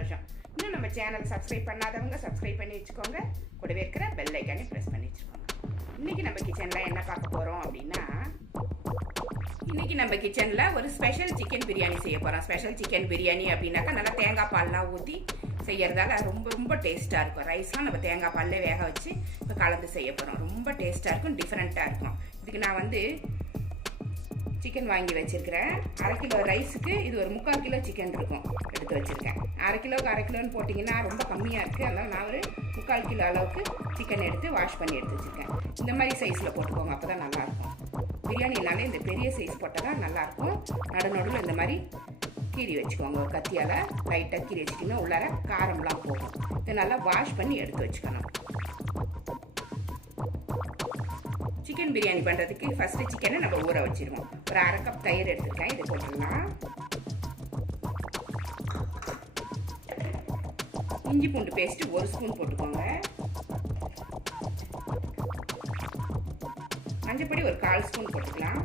சந்தோஷம் இன்னும் நம்ம சேனல் சப்ஸ்கிரைப் பண்ணாதவங்க சப்ஸ்கிரைப் பண்ணி வச்சுக்கோங்க. கூடவே இருக்கிற பெல் ஐக்கானே ப்ரெஸ் பண்ணி வச்சுக்கோங்க. இன்றைக்கி நம்ம கிச்சனில் என்ன பார்க்க போகிறோம் அப்படின்னா இன்றைக்கி நம்ம கிச்சனில் ஒரு ஸ்பெஷல் சிக்கன் பிரியாணி செய்ய போகிறோம் ஸ்பெஷல் சிக்கன் பிரியாணி அப்படின்னாக்கா நல்லா தேங்காய் பால்லாம் ஊற்றி செய்கிறதால ரொம்ப ரொம்ப டேஸ்ட்டாக இருக்கும். ரைஸ்லாம் நம்ம தேங்காய் பால்லே வேக வச்சு இப்போ கலந்து செய்ய போகிறோம் ரொம்ப டேஸ்ட்டாக இருக்கும் டிஃப்ரெண்ட்டாக இருக்கும். இதுக்கு நான் வந்து சிக்கன் வாங்கி வச்சுருக்கிறேன். அரை கிலோ ரைஸுக்கு இது ஒரு முக்கால் கிலோ சிக்கன் இருக்கும். எடுத்து வச்சுருக்கேன். அரை கிலோக்கு அரை கிலோன்னு போட்டிங்கன்னா ரொம்ப கம்மியாக இருக்குது அதனால் நான் ஒரு முக்கால் கிலோ அளவுக்கு சிக்கன் எடுத்து வாஷ் பண்ணி எடுத்து வச்சுருக்கேன். இந்த மாதிரி சைஸில் போட்டுக்கோங்க. அப்போ தான் நல்லாயிருக்கும் பிரியாணினாலே இந்த பெரிய சைஸ் போட்டால் தான் நல்லாயிருக்கும் நடு நடுவில் இந்த மாதிரி கீறி வச்சுக்கோங்க. ஒரு கத்தியால் லைட்டாக கீறி வச்சுக்கணும் உள்ளார காரம்லாம் போகும். இதை நல்லா வாஷ் பண்ணி எடுத்து வச்சுக்கணும். சிக்கன் பிரியாணி பண்ணுறதுக்கு ஃபஸ்ட்டு சிக்கனை நம்ம ஊற வச்சிருவோம். ஒரு அரை கப் தயிர் எடுத்துருக்கேன் இது போட்டுடலாம். இஞ்சி பூண்டு பேஸ்ட்டு ஒரு ஸ்பூன் போட்டுக்கோங்க. மஞ்சப்பொடி ஒரு கால் ஸ்பூன் போட்டுக்கலாம்.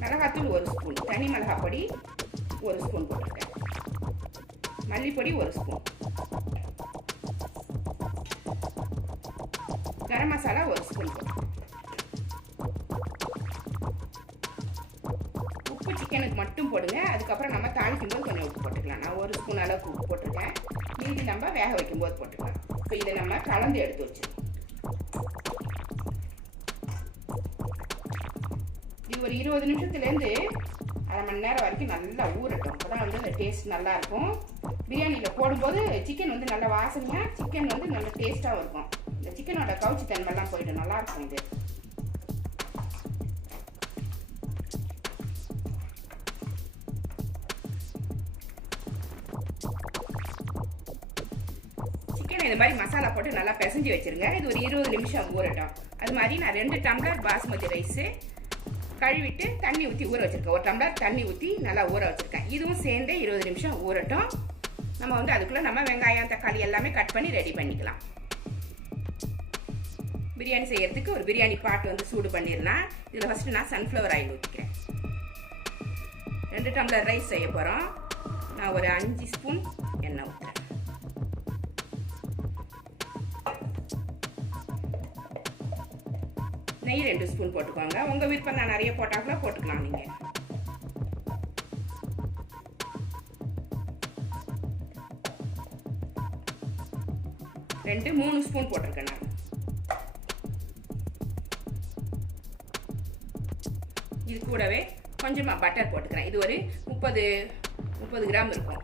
மிளகாத்தூள் ஒரு ஸ்பூன் தனி மிளகாய் பொடி ஒரு ஸ்பூன் போட்டுருக்கேன். மல்லிப்பொடி ஒரு ஸ்பூன் கரம் மசாலா ஒரு ஸ்பூன் உப்பு சிக்கனுக்கு மட்டும் போடுங்க அதுக்கப்புறம் நம்ம தாளிக்கும் போது கொஞ்சம் உப்பு போட்டுக்கலாம் நான் ஒரு ஸ்பூன் அளவுக்கு உப்பு போட்டிருக்கேன் மீதி நம்ம வேக வைக்கும் போது போட்டுக்கலாம் இப்போ இதை நம்ம கலந்து எடுத்து வச்சிருக்கோம் இது ஒரு இருபது நிமிஷத்துலேருந்து அரை மணி நேரம் வரைக்கும் நல்லா ஊறட்டும் அப்போ தான் வந்து அந்த டேஸ்ட் நல்லா இருக்கும் பிரியாணியில் போடும்போது சிக்கன் வந்து நல்லா வாசனையாக சிக்கன் வந்து நல்ல டேஸ்ட்டாகவும் இருக்கும் சிக்கனோட கவுச்சி தன்மைலாம் போயிடும் நல்லா இருக்கும் இது. சிக்கன் இந்த மாதிரி மசாலா போட்டு நல்லா பிசைஞ்சு வச்சிருங்க. இது ஒரு இருபது நிமிஷம் ஊறட்டும். அது மாதிரி நான் ரெண்டு டம்ளர் பாஸ்மதி ரைஸு கழுவிட்டு தண்ணி ஊற்றி ஊற வச்சுருக்கேன். ஒரு டம்ளர் தண்ணி ஊற்றி நல்லா ஊற வச்சுருக்கேன். இதுவும் சேர்ந்து இருபது நிமிஷம் ஊறட்டும். நம்ம வந்து அதுக்குள்ளே நம்ம வெங்காயம் தக்காளி எல்லாமே கட் பண்ணி ரெடி பண்ணிக்கலாம். பிரியாணி செய்கிறதுக்கு ஒரு பிரியாணி பாட்டு வந்து சூடு பண்ணிடலாம். இதில் ஃபஸ்ட்டு நான் சன்ஃப்ளவர் ஆயில் ஊற்றிக்கிறேன் ரெண்டு டம்ளர் ரைஸ் செய்ய போகிறோம் நான் ஒரு அஞ்சு ஸ்பூன் எண்ணெய் ஊற்றுறேன் நெய் ரெண்டு ஸ்பூன் போட்டுக்கோங்க. உங்கள் விருப்பம் நான் நிறைய போட்டால் கூட போட்டுக்கலாம் நீங்கள் ரெண்டு மூணு ஸ்பூன் போட்டிருக்கேன் நான். கூடவே கொஞ்சமாக பட்டர் போட்டுக்கிறேன். இது ஒரு முப்பது முப்பது கிராம் இருக்கும்.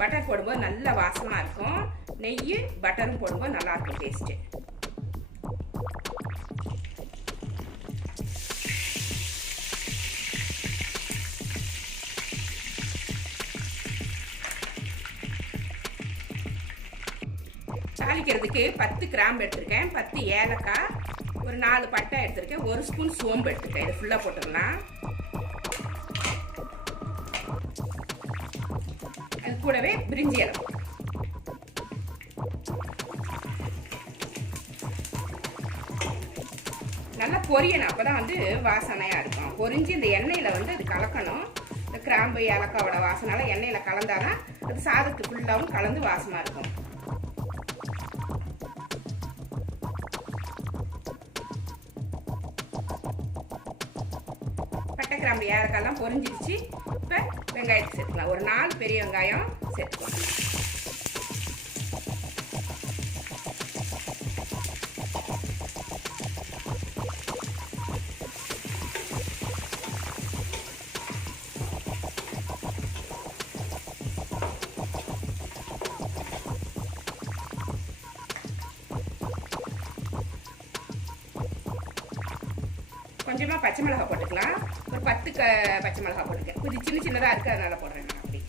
பட்டர் போடும்போது நல்ல வாசமாக இருக்கும். நெய் பட்டரும் போடும்போது நல்லாயிருக்கும் டேஸ்ட்டு தாளிக்கிறதுக்கு பத்து கிராம்பு எடுத்திருக்கேன். பத்து ஏலக்காய் ஒரு நாலு பட்டை எடுத்திருக்கேன். ஒரு ஸ்பூன் சோம்பு எடுத்துருக்கேன். இதை ஃபுல்லாக போட்டுக்கலாம் அது கூடவே பிரிஞ்சி இலை. நல்லா பொரியணும். அப்போ தான் வந்து வாசனையாக இருக்கும். பொரிஞ்சு இந்த எண்ணெயில் வந்து அது கலக்கணும். இந்த கிராம்பு ஏலக்காவோட வாசனால எண்ணெயில் கலந்தாதான் அது சாதத்துக்கு ஃபுல்லாகவும் கலந்து வாசமாக இருக்கும். கிராம்பு ஏலக்காயெல்லாம் பொரிஞ்சிருச்சு. இப்போ வெங்காயத்தை சேர்த்துக்கலாம். ஒரு நாலு பெரிய வெங்காயம் சேர்த்துக்கலாம். கொஞ்சமாக பச்சை மிளகாய் போட்டுக்கலாம். ஒரு பத்து க பச்சை மிளகா போட்டுக்கேன் கொஞ்சம் சின்ன சின்னதாக இருக்குது அதனால் போடுறேன் நான் அப்படி.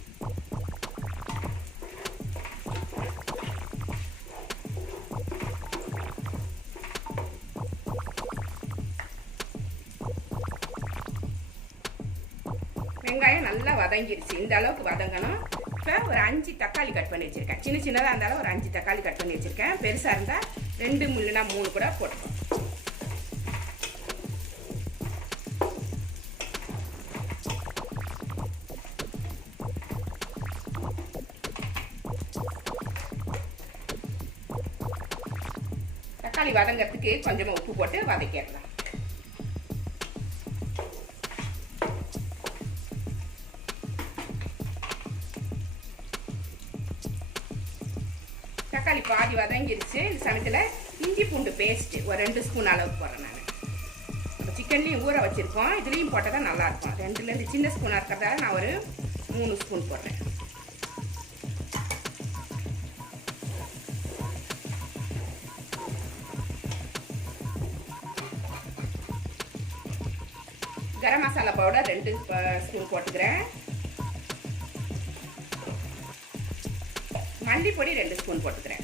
வெங்காயம் நல்லா வதங்கிருச்சு. இந்த அளவுக்கு வதங்கணும். இப்போ ஒரு அஞ்சு தக்காளி கட் பண்ணி வச்சுருக்கேன். சின்ன சின்னதாக இருந்தாலும் ஒரு அஞ்சு தக்காளி கட் பண்ணி வச்சுருக்கேன். பெருசாக இருந்தால் ரெண்டு முள்ளுனா மூணு கூட போட்டுக்கோம் தக்காளி வதங்கிறதுக்கு கொஞ்சமாக உப்பு போட்டு வதக்கிடலாம் தக்காளி பாதி வதங்கிருச்சு இந்த சமயத்தில் இஞ்சி பூண்டு பேஸ்ட்டு ஒரு ரெண்டு ஸ்பூன் அளவுக்கு போடுறேன் நான் நம்ம சிக்கன்லேயும் ஊற வச்சுருக்கோம் இதுலேயும் போட்டால் தான் நல்லாயிருக்கும் ரெண்டுலேருந்து சின்ன ஸ்பூனாக இருக்கிறதால நான் ஒரு மூணு ஸ்பூன் போடுறேன் கரம் மசாலா பவுடர் ரெண்டு ஸ்பூன் போட்டுக்கிறேன். மல்லிப்பொடி ரெண்டு ஸ்பூன் போட்டுக்கிறேன்.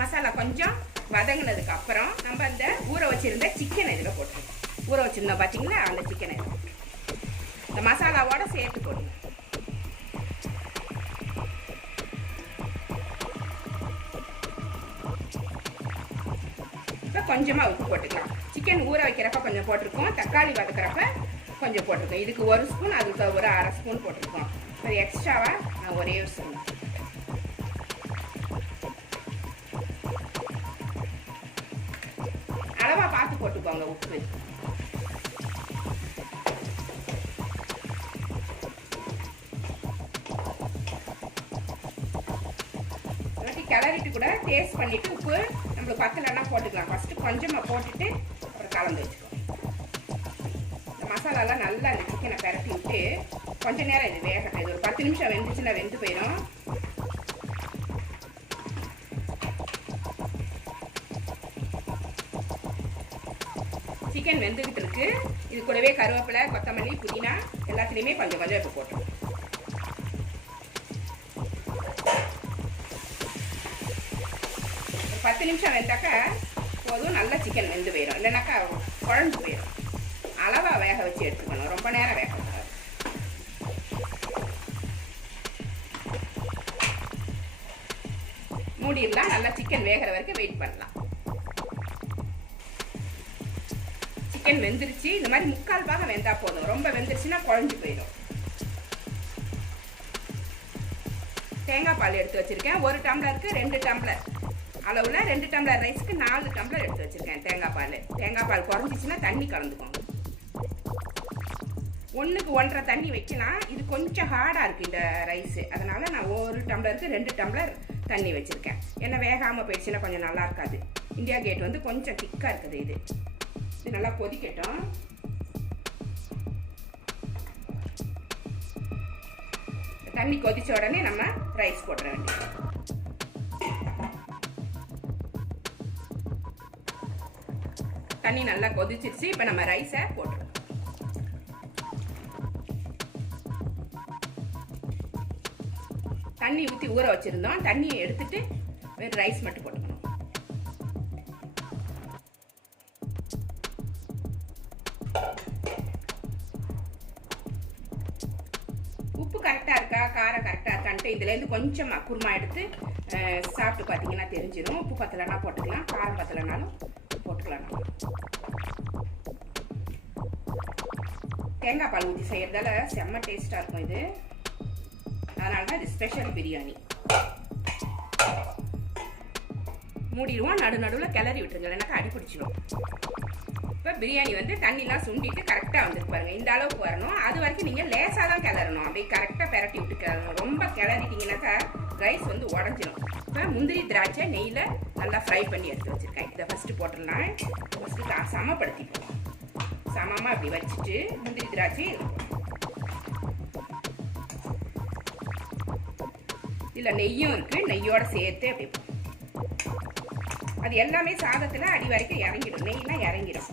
மசாலா கொஞ்சம் வதங்கினதுக்கு அப்புறம் நம்ம அந்த ஊற வச்சிருந்த சிக்கனை இதில் போட்டுருவோம். ஊற வச்சிருந்தோம் பார்த்தீங்களா அந்த சிக்கனை இதில் இந்த மசாலாவோடு சேர்த்து போடுங்க இப்போ கொஞ்சமாக உப்பு போட்டுக்கலாம். சிக்கன் ஊற வைக்கிறப்ப கொஞ்சம் போட்டிருக்கோம். தக்காளி வதக்கிறப்ப கொஞ்சம் போட்டிருக்கோம். இதுக்கு ஒரு ஸ்பூன் அதுக்கு ஒரு அரை ஸ்பூன் போட்டிருக்கோம். ஒரு எக்ஸ்ட்ராவாக நான் ஒரே ஒரு ஸ்பூன் போட்டுக்கோங்க உப்பு. கிளறிட்டு கூட டேஸ்ட் பண்ணிட்டு உப்பு நம்மளுக்கு பத்தலைன்னா போட்டுக்கலாம். ஃபர்ஸ்ட் கொஞ்சமா போட்டுட்டு அப்புறம் கலந்து வச்சுக்கோங்க. இந்த மசாலாலாம் நல்லா அந்த சிக்கனை பரட்டி விட்டு கொஞ்ச நேரம் இது வேகட்டும் இது ஒரு பத்து நிமிஷம் வெந்துச்சுன்னா வெந்து போயிடும். சிக்கன் வெந்துக்கிட்டு இருக்கு இது கூடவே கருவேப்பிலை கொத்தமல்லி புதினா எல்லாத்துலேயுமே கொஞ்சம் கொஞ்சம் இப்போ போட்டுருவோம் பத்து நிமிஷம் வெந்தாக்கா போதும் நல்லா சிக்கன் வெந்து போயிடும் இல்லைனாக்கா குழம்பு போயிடும் அளவாக வேக வச்சு எடுத்துக்கணும். ரொம்ப நேரம் வேக கூடாது மூடிடலாம். நல்லா சிக்கன் வேகிற வரைக்கும் வெயிட் பண்ணலாம். சிக்கன் வெந்துருச்சு. இந்த மாதிரி முக்கால் பாகம் வெந்தால் போதும். ரொம்ப வெந்துருச்சுன்னா குழஞ்சு போயிடும். தேங்காய் பால் எடுத்து வச்சிருக்கேன். ஒரு டம்ளருக்கு ரெண்டு டம்ளர் அளவில் ரெண்டு டம்ளர் ரைஸ்க்கு நாலு டம்ளர் எடுத்து வச்சிருக்கேன் தேங்காய் பால். தேங்காய் பால் குறைஞ்சிச்சின்னா தண்ணி கலந்துக்கோங்க. ஒன்றுக்கு ஒன்றரை தண்ணி வைக்கலாம். இது கொஞ்சம் ஹார்டாக இருக்குது இந்த ரைஸு. அதனால் நான் ஒரு டம்ளருக்கு ரெண்டு டம்ளர் தண்ணி வச்சுருக்கேன். ஏன்னா வேகாமல் போயிடுச்சுன்னா கொஞ்சம் நல்லா இருக்காது. இந்தியா கேட் வந்து கொஞ்சம் திக்காக இருக்குது இது. இது நல்லா கொதிக்கட்டும். தண்ணி கொதிச்ச உடனே நம்ம ரைஸ் போட்டுற வேண்டியது. தண்ணி நல்லா கொதிச்சிருச்சு இப்போ நம்ம ரைஸை போட்டுருவோம் தண்ணி ஊற்றி ஊற வச்சுருந்தோம். தண்ணியை எடுத்துட்டு ரைஸ் மட்டும் போட்டுக்கணும் கரெக்டாக இதுலேருந்து கொஞ்சமாக குருமா எடுத்து சாப்பிட்டு பார்த்தீங்கன்னா தெரிஞ்சிடும் உப்பு பத்தலைனா போட்டுக்கலாம். காரம் பத்தலைனாலும் போட்டுக்கலாம் நம்ம. தேங்காய் பால் ஊற்றி செய்கிறதால செம்ம டேஸ்ட்டாக இருக்கும் இது. அதனால தான் இது ஸ்பெஷல் பிரியாணி. மூடிடுவோம். நடு நடுவில் கிளறி விட்டுருங்க. இல்லைனாக்கா அடி பிடிச்சிடும் இப்போ பிரியாணி வந்து தண்ணிலாம் சுண்டிட்டு கரெக்டாக வந்துட்டு பாருங்கள் இந்த அளவுக்கு வரணும். அது வரைக்கும் நீங்கள் லேசாக தான் கிளறணும். அப்படியே கரெக்டாக பெரட்டி விட்டு கிளறணும் ரொம்ப கிளறிட்டீங்கன்னாக்கா ரைஸ் வந்து உடஞ்சிடும் இப்போ முந்திரி திராட்சை நெய்யில் நல்லா ஃப்ரை பண்ணி எடுத்து வச்சுருக்கேன். இதை ஃபஸ்ட்டு போட்டுடலாம். ஃபஸ்ட்டு சமப்படுத்திப்போம். சமமாக அப்படி வச்சுட்டு முந்திரி திராட்சை இல்லை இதில் நெய்யும் இருக்குது நெய்யோடு சேர்த்து அப்படி அது எல்லாமே சாதத்தில் அடி வரைக்கும் இறங்கிடும். நெய்லாம் இறங்கிடும்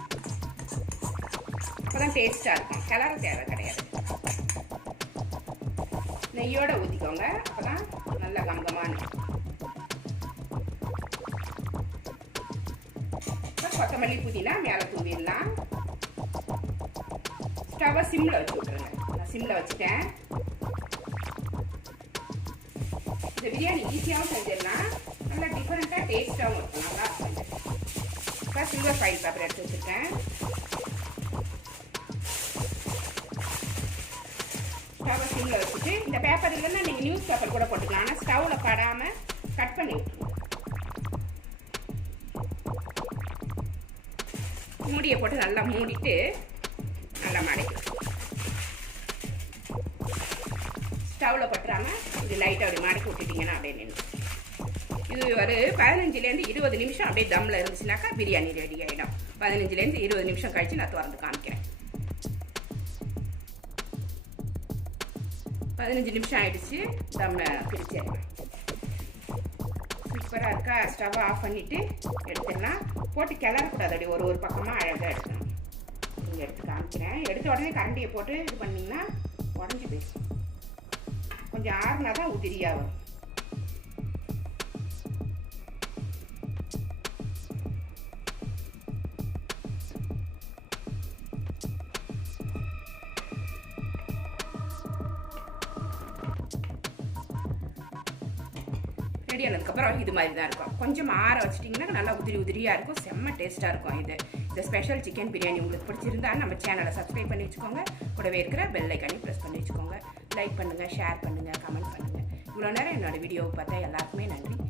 அப்பதான் டேஸ்ட்டாக இருக்கும். கிளற தேவை கிடையாது. நெய்யோட ஊற்றிக்கோங்க அப்பதான் நல்ல கங்கமான கொத்தமல்லி புதினா மேலே தூவிடலாம். ஸ்டவ்வை சிம்மில் வச்சு விட்ருங்க நான் சிம்மில் வச்சுட்டேன். இந்த பிரியாணி ஈஸியாகவும் செஞ்சிடலாம். நல்லா டிஃப்ரெண்ட்டாக டேஸ்ட்டாகவும் இருக்கும். நல்லா இருக்கும். இப்போ சில்வர் ஃபைல் பேப்பர் எடுத்து வச்சுருக்கேன். சிம்மில் இந்த பேப்பர் இல்லைன்னா நீங்கள் நியூஸ் பேப்பர் கூட போட்டுக்கலாம். ஆனால் ஸ்டவ்வில் படாமல் கட் பண்ணி விட்டுருவோம் மூடியை போட்டு நல்லா மூடிட்டு நல்லா மடைக்கணும் ஸ்டவ்வில் பட்டுறாம இது லைட்டாக அப்படி மடக்கி விட்டுட்டிங்கன்னா அப்படியே நின்று. இது ஒரு பதினஞ்சுலேருந்து இருபது நிமிஷம் அப்படியே தம்மில் இருந்துச்சுனாக்கா பிரியாணி ரெடி ஆகிடும் பதினஞ்சுலேருந்து இருபது நிமிஷம் கழித்து நான் திறந்து காமிக்கிறேன். பதினஞ்சு நிமிஷம் ஆயிடுச்சு நம்ம பிரிச்சிடலாம் சூப்பராக இருக்கா ஸ்டவ்வை ஆஃப் பண்ணிவிட்டு எடுத்துடலாம் போட்டு கிளறக்கூடாது அப்படி ஒரு ஒரு பக்கமாக அழகாக எடுக்கணும் நீங்கள் எடுத்து காமிக்கிறேன் எடுத்த உடனே கரண்டியை போட்டு இது பண்ணிங்கன்னா உடஞ்சி போயிடும் கொஞ்சம் ஆறுனா தான் உதிரியாக வரும் ரெடி ஆனதுக்கப்புறம் இது மாதிரி தான் இருக்கும். கொஞ்சம் ஆற வச்சிட்டிங்கன்னா நல்லா உதிரி உதிரியாக இருக்கும். செம்ம டேஸ்ட்டாக இருக்கும் இது. இந்த ஸ்பெஷல் சிக்கன் பிரியாணி உங்களுக்கு பிடிச்சிருந்தா நம்ம சேனலை சப்ஸ்கிரைப் பண்ணி வச்சுக்கோங்க. கூடவே இருக்கிற பெல் ப்ரெஸ் பண்ணி வச்சுக்கோங்க. லைக் பண்ணுங்கள் ஷேர் பண்ணுங்கள் கமெண்ட் பண்ணுங்கள் இவ்வளோ நேரம் என்னோட வீடியோவை பார்த்தா எல்லாருக்குமே நன்றி.